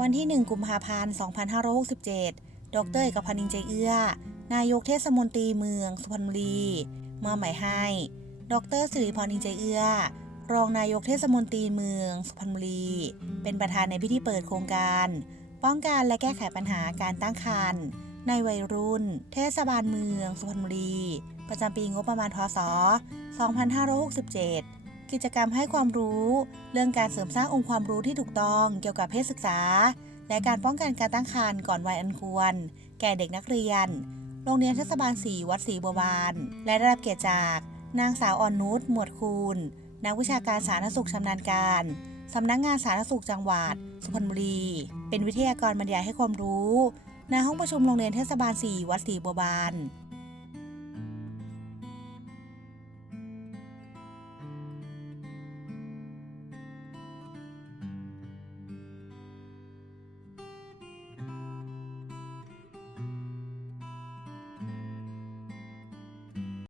วันที่ 1 กุมภาพันธ์ 2567 ดรเอกพันธ์นินใจเอื้อ นายกเทศมนตรีเมืองสุพรรณบุรีมอบหมายให้ ดรสิริพรนินใจเอื้อ รองนายกเทศมนตรีเมืองสุพรรณบุรี เป็นประธานในพิธีเปิดโครงการ ป้องกันและแก้ไขปัญหาการตั้งครรภ์ในวัยรุ่น เทศบาลเมืองสุพรรณบุรี ประจำปีงบประมาณพศ 2567 กิจกรรมให้ความรู้ เรื่องการเสริมสร้างองค์ความรู้ที่ถูกต้องเกี่ยวกับเพศศึกษา และการป้องกันการตั้งครรภ์ก่อนวัยอันควร แก่เด็กนักเรียน โรงเรียนเทศบาลสีวัดศรีบัวบาน และได้รับเกียรติจาก นางสาวอ่อนนุชหมวดคูณ นักวิชาการสาธารณสุขชำนาญการสำนักงานสาธารณสุขจังหวัด สุพรรณบุรี เป็นวิทยากรบรรยายให้ความรู้ณห้องประชุมโรงเรียนเทศบาล 4 วัดศรีบัวบาน